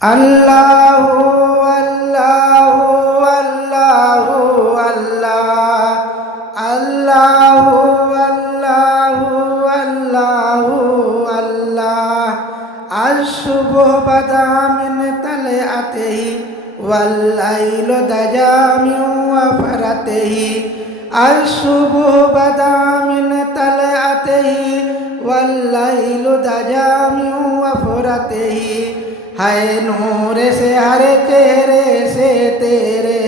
আল্লাহু আল্লাহু আল্লাহু আল্লাহ আল্লাহু আল্লাহু আল্লাহু আল্লাহ আশ-সুবহু বাদা মিন তালআতিহি ওয়াল-লাইলু দাজা মিন ওয়াফরাতিহি আশ-সুবহু বাদা মিন তালআতিহি ওয়াল-লাইলু দাজা মিন ওয়াফরাতিহি है नूर से हर चेहरे से तेरे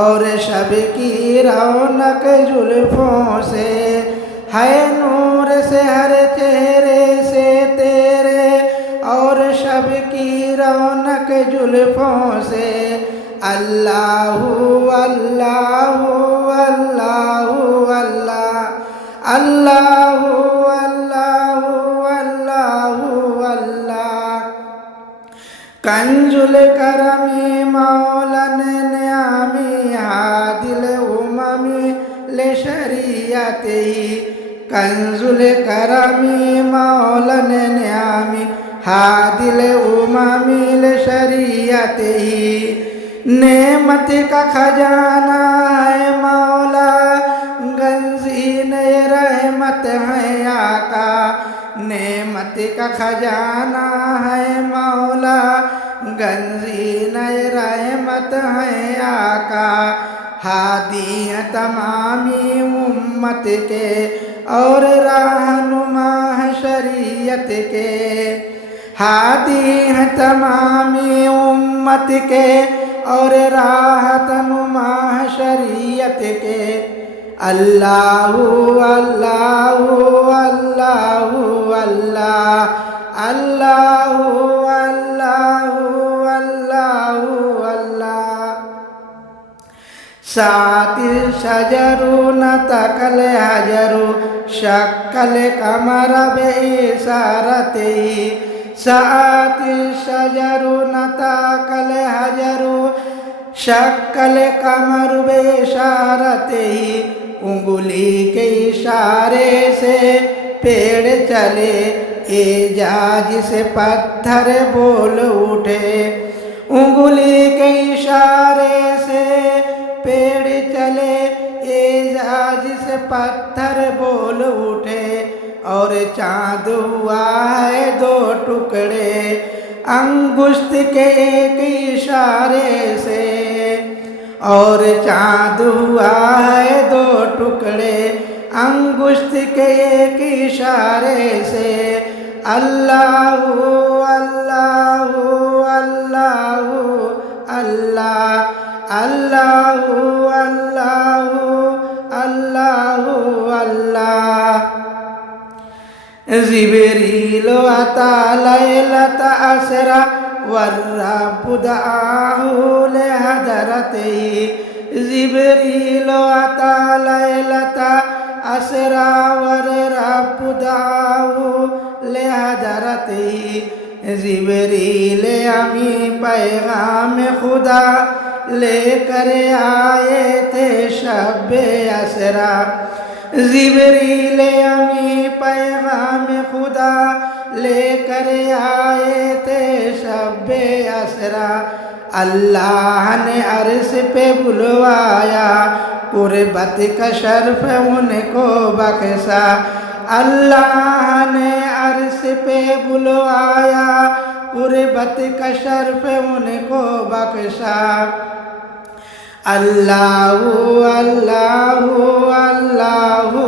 और शब की रौनक जुल्फों से है नूर से हर चेहरे से तेरे और शब की रौनक जुल्फों से अल्लाहु अल्लाहु अल्लाहु अल्लाह अल्लाहु अल्लाहु अल्लाहु अल्लाह कंजुल करमी मौलन न्यामी हादिल उममी ले शरीयते ही कंजुल करमी मौलन न्यामी हादिल उममी ले शरीयते ही नेमत का खजाना है मौला गंजीन रहमत है आका नेमत का खजाना है मौला गंजीन रहमत है आका हादी है तमामी उम्मत के और रहनुमा है शरीयत के हादी है तमामी उम्मत के और राहतनुमा है शरीयत के अल्लाहु अल्लाहु अल्लाहु अल्लाह अल्लाहु अल्लाहु अल्लाहु अल्लाह सातिल शजरु नतकल हजरु शक्कल कमर बेइशारते सातिल शजरु नतकल हजरु शक्कल कमर बेइशारते उंगली के इशारे से पेड़ चले एजाज से पत्थर बोल उठे उंगली के इशारे से पेड़ चले एजाज से पत्थर बोल उठे और चाँद हुआ है दो टुकड़े अंगुष्ठ के एक इशारे से और चाँद हुआ है दो टुकड़े अंगुष्ठ के एक इशारे से अल्लाहु अल्लाहु अल्लाहु अल्लाह अल्लाहु अल्लाहु अल्लाहु अल्लाह जिब्रील अता लैलत असरा वर्रब दआहु लहदरतिही जिब्रील अता लैलत असरा वर्रब दआहु लहदरतिही जिब्रील अमी पैगाम खुदा लेकर आए थे शब्बे असरा जिब्रील अमी पैगाम खुदा लेकर आए थे शब्बे असरा अल्लाह ने अर्श पे बुलवाया कुर्बत का शर्फ उनको बख्शा अल्लाह ने अर्श पे बुलवाया कुर्बत का शर्फ उनको बख्शा अल्लाहु अल्लाहु अल्लाहु